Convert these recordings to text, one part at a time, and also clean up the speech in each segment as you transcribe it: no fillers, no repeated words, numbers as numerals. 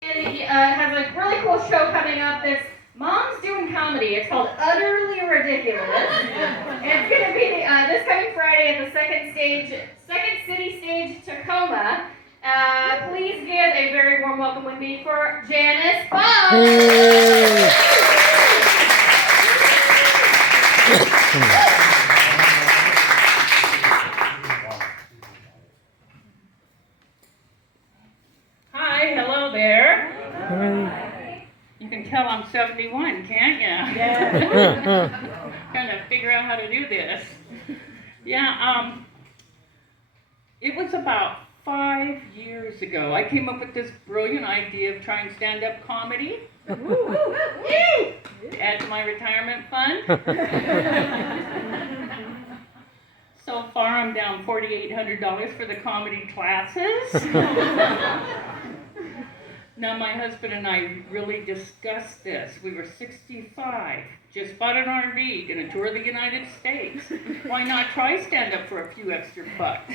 And he has a really cool show coming up that's Mom's Doing Comedy. It's called Utterly Ridiculous. It's going to be this coming Friday at the Second City Stage, Tacoma. Please give a very warm welcome with me for Janice Bob. Hey. Hi, hello there. Hi. You can tell I'm 71, can't you? Yeah. Trying to figure out how to do this. Yeah, it was about 5 years ago. I came up with this brilliant idea of trying stand-up comedy. Add to my retirement fund. So far, I'm down $4,800 for the comedy classes. Now, my husband and I really discussed this. We were 65, just bought an RV, gonna tour the United States. Why not try stand-up for a few extra bucks?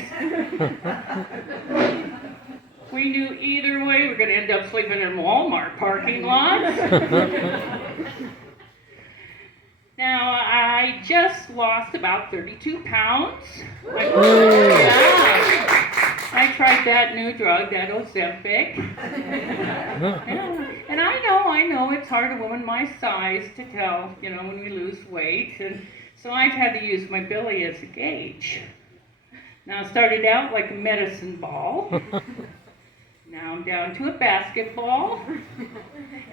We knew either way we're gonna end up sleeping in Walmart parking lots. Now, I just lost about 32 pounds. I tried that new drug, that Ozempic. And I know, it's hard a woman my size to tell, when we lose weight. And so I've had to use my belly as a gauge. Now, I started out like a medicine ball. Now I'm down to a basketball.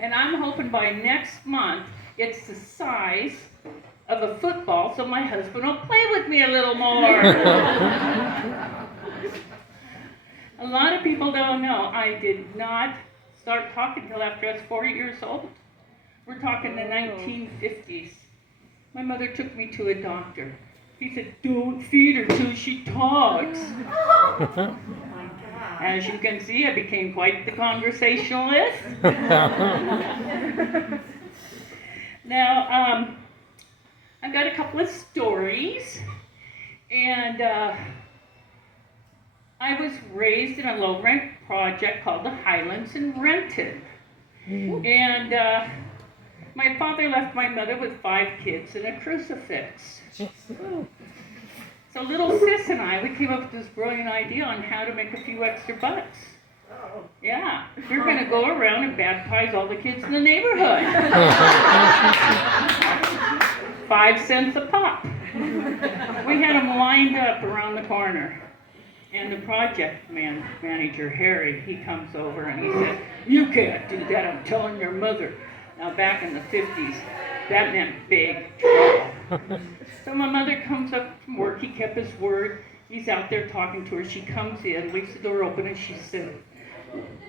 And I'm hoping by next month, it's the size of a football, so my husband will play with me a little more. A lot of people don't know, I did not start talking until after I was 4 years old. We're talking the 1950s. My mother took me to a doctor. He said, "Don't feed her till she talks." As you can see, I became quite the conversationalist. Now, I've got a couple of stories, and I was raised in a low-rent project called the Highlands in Renton. And my father left my mother with 5 kids and a crucifix. So little sis and I, we came up with this brilliant idea on how to make a few extra bucks. Yeah, we're going to go around and baptize all the kids in the neighborhood. 5 cents a pop. We had them lined up around the corner. And the project manager, Harry, he comes over and he says, "You can't do that, I'm telling your mother." Now back in the 50s, that meant big trouble. So my mother comes up from work, he kept his word. He's out there talking to her. She comes in, leaves the door open, and she said,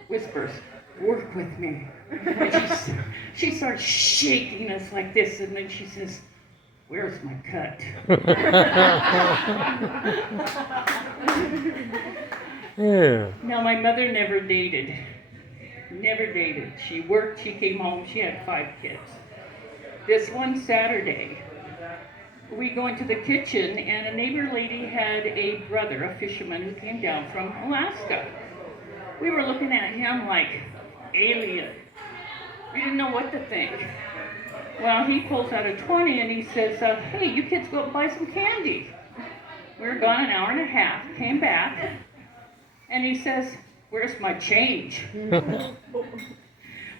whispers, "Work with me." And she starts shaking us like this, and then she says, "Where's my cut?" Now, my mother never dated. Never dated. She worked, she came home, she had 5 kids. This one Saturday, we go into the kitchen, and a neighbor lady had a brother, a fisherman, who came down from Alaska. We were looking at him like alien. We didn't know what to think. Well, he pulls out a 20 and he says, "Hey, you kids go and buy some candy." We were gone an hour and a half, came back, and he says, "Where's my change?"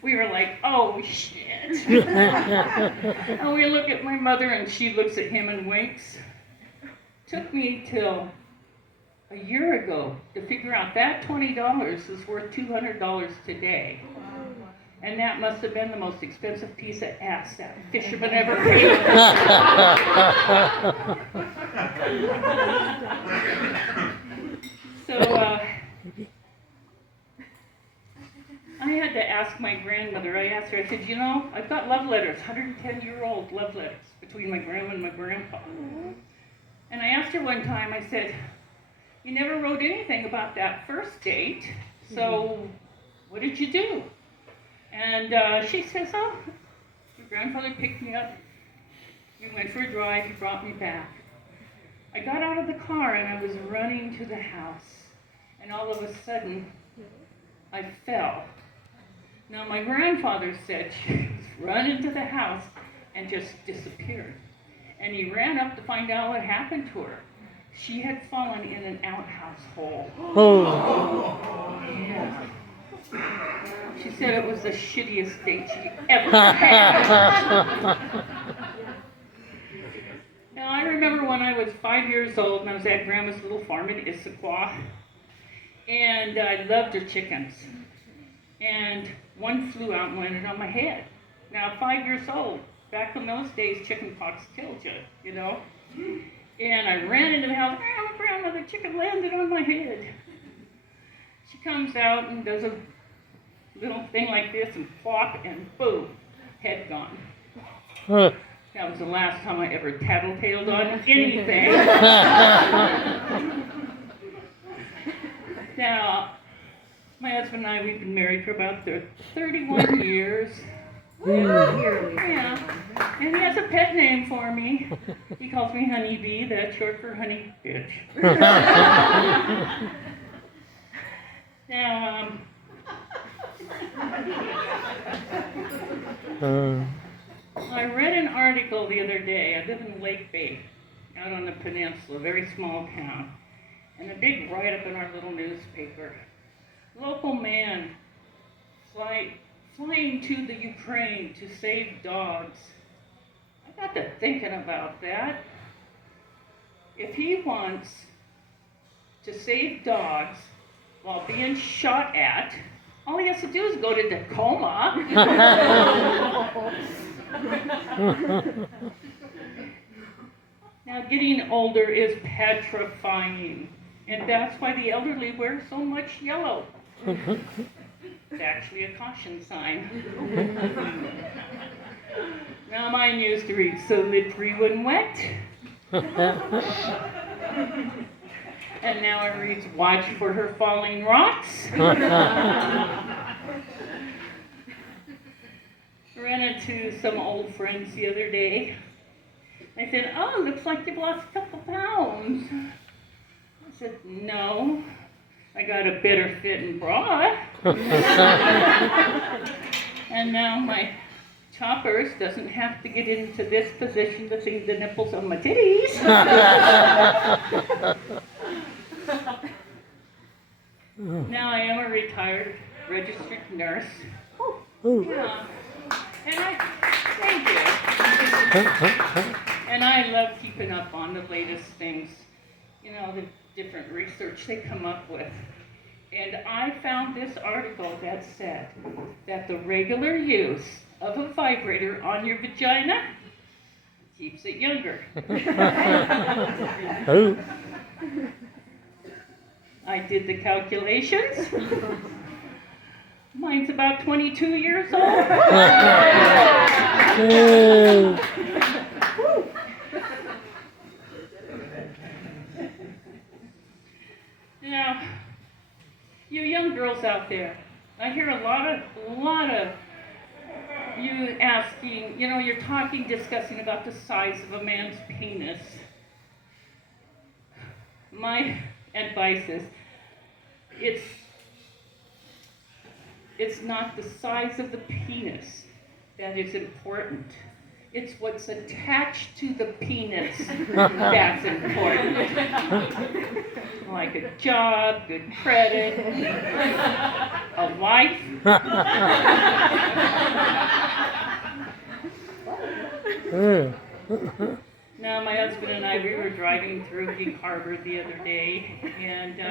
We were like, "Oh, shit." And we look at my mother and she looks at him and winks. Took me till a year ago to figure out that $20 is worth $200 today. And that must have been the most expensive piece of ass that fisherman ever paid. So, I had to ask my grandmother. I asked her, I said, I've got love letters, 110-year-old love letters between my grandma and my grandpa. And I asked her one time, I said, "You never wrote anything about that first date, so what did you do?" And she says, "Oh, your grandfather picked me up. We went for a drive, he brought me back. I got out of the car and I was running to the house. And all of a sudden, I fell. Now, my grandfather said she run into the house and just disappeared. And he ran up to find out what happened to her. She had fallen in an outhouse hole. Oh. Yeah. She said it was the shittiest date she ever had. Now, I remember when I was 5 years old and I was at Grandma's little farm in Issaquah. And I loved her chickens. And one flew out and landed on my head. Now, 5 years old, back in those days, chicken pox killed you, you know? And I ran into the house, oh, Grandma, the chicken landed on my head. She comes out and does a little thing like this and plop, and boom, head gone. Huh. That was the last time I ever tattletaled on anything. Now, my husband and I, we've been married for about 31 years. Yeah. And he has a pet name for me. He calls me Honey Bee. That's short for honey bitch. Now, I read an article the other day. I live in Lake Bay, out on the peninsula, a very small town. And a big write-up in our little newspaper. Local man flying to the Ukraine to save dogs. I got to thinking about that. If he wants to save dogs while being shot at, all he has to do is go to Tacoma. Now, getting older is petrifying, and that's why the elderly wear so much yellow. It's actually a caution sign. Now, mine used to read, so live free when wet. And now it reads, watch for her falling rocks. Ran into some old friends the other day. They said, oh, looks like you've lost a couple pounds. I said, no, I got a better fitting bra. And now my choppers doesn't have to get into this position to see the nipples on my titties. Now I am a retired registered nurse. Yeah. And thank you. And I love keeping up on the latest things, you know, the different research they come up with. And I found this article that said that the regular use of a vibrator on your vagina keeps it younger. Oh. I did the calculations. Mine's about 22 years old. Now, you young girls out there, I hear a lot of you asking, you know, you're discussing about the size of a man's penis. My advice is, it's not the size of the penis that is important. It's what's attached to the penis that's important. Like a job, good credit, a wife. Now, my husband and I, we were driving through Gig Harbor the other day, and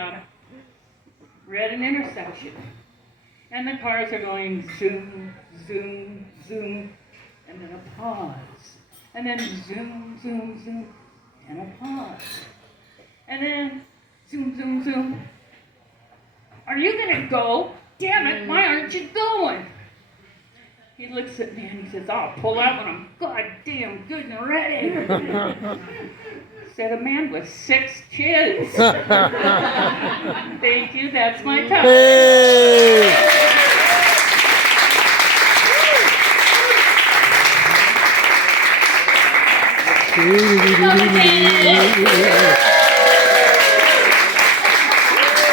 we're at an intersection. And the cars are going zoom, zoom, zoom, and then a pause. And then zoom, zoom, zoom, and a pause. And then zoom, zoom, zoom. Are you gonna go? Damn it, why aren't you going? He looks at me and he says, I'll pull out when I'm goddamn good and ready. Said a man with 6 kids. Thank you, that's my time. Hey.